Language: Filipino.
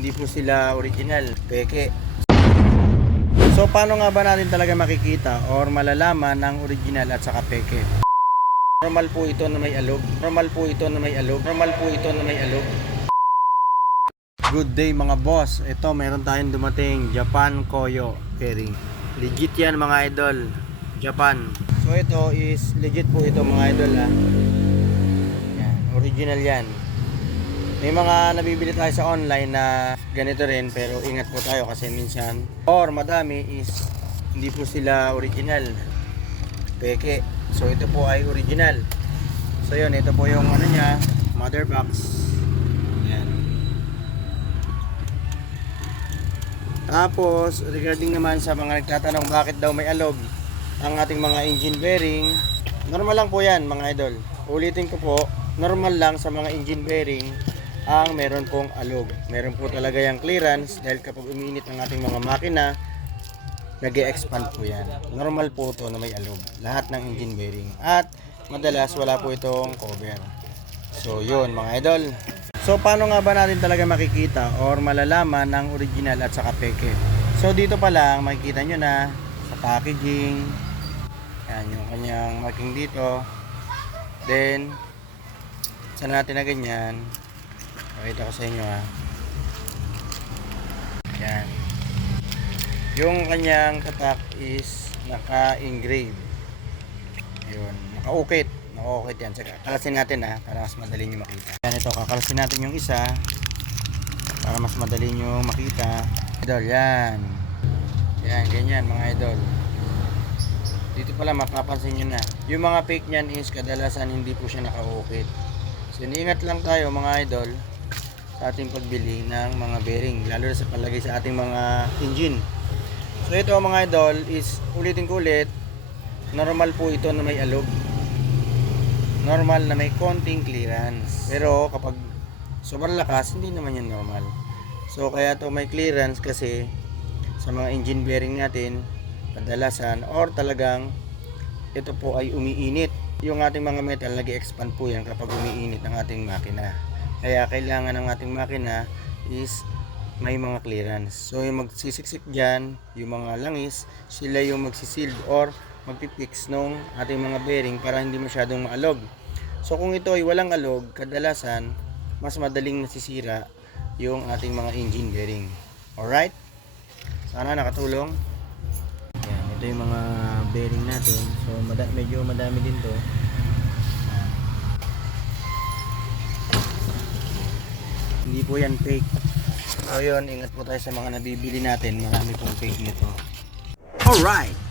hindi po sila original, peke. So paano nga ba natin talaga makikita or malalaman ng original at saka peke? Normal po ito na may alog. Normal po ito na may alog. Normal po ito na may alog. Good day mga boss. Ito meron tayong dumating Japan Koyo fairing. Legit yan mga idol. Japan. So ito is legit po ito mga idol ha. Yan, original yan. May mga nabibili tayo sa online na ganito rin, pero ingat po tayo kasi minsan or madami is hindi po sila original, peke. So ito po ay original. So yun, ito po yung ano niya, mother box. Ayan. Tapos regarding naman sa mga nagtatanong bakit daw may alog ang ating mga engine bearing, normal lang po yan mga idol. Ulitin ko po, normal lang sa mga engine bearing ang meron pong alog. Meron po talaga yung clearance dahil kapag umiinit ang ating mga makina, nag-e-expand po yan. Normal po ito na may alog. Lahat ng engine bearing. At madalas wala po itong cover. So yun mga idol. So paano nga ba natin talaga makikita or malalaman ng original at saka peke? So dito pa lang makikita nyo na sa packaging. Yan yung kanyang marking dito. Then saan natin na ganyan. Pakita ko sa inyo ha. Yan. Yung kanyang tatak is naka-engrave. Ayun, naka-ukit. Naka-ukit yan. Kakalasin natin ha, para mas madali nyo makita. Yan ito, kakalasin natin yung isa para mas madali nyo makita. Idol, yan. Yan, ganyan mga idol. Dito pala mapapansin nyo na. Yung mga fake nyan is kadalasan hindi po siya naka-ukit. So, iniingat lang tayo mga idol sa ating pagbili ng mga bearing, lalo na sa palagay sa ating mga engine. So ito mga idol is ulitin ko ulit, normal po ito na may alog, normal na may konting clearance, pero kapag sobrang lakas hindi naman yan normal. So kaya to may clearance kasi sa mga engine bearing natin kadalasan or talagang ito po ay umiinit. Yung ating mga metal nag-expand po yan kapag umiinit ang ating makina. Kaya kailangan ng ating makina is may mga clearance. So yung magsisiksik dyan, yung mga langis, sila yung magsisealed or magpipix nung ating mga bearing para hindi masyadong maalog. So kung ito ay walang alog, kadalasan mas madaling nasisira yung ating mga engine bearing. Alright? Sana nakatulong. Yan, ito yung mga bearing natin. So medyo madami din to. Hindi po yan fake. So yun, ingat po tayo sa mga nabibili natin. Marami pong fake nito. Alright!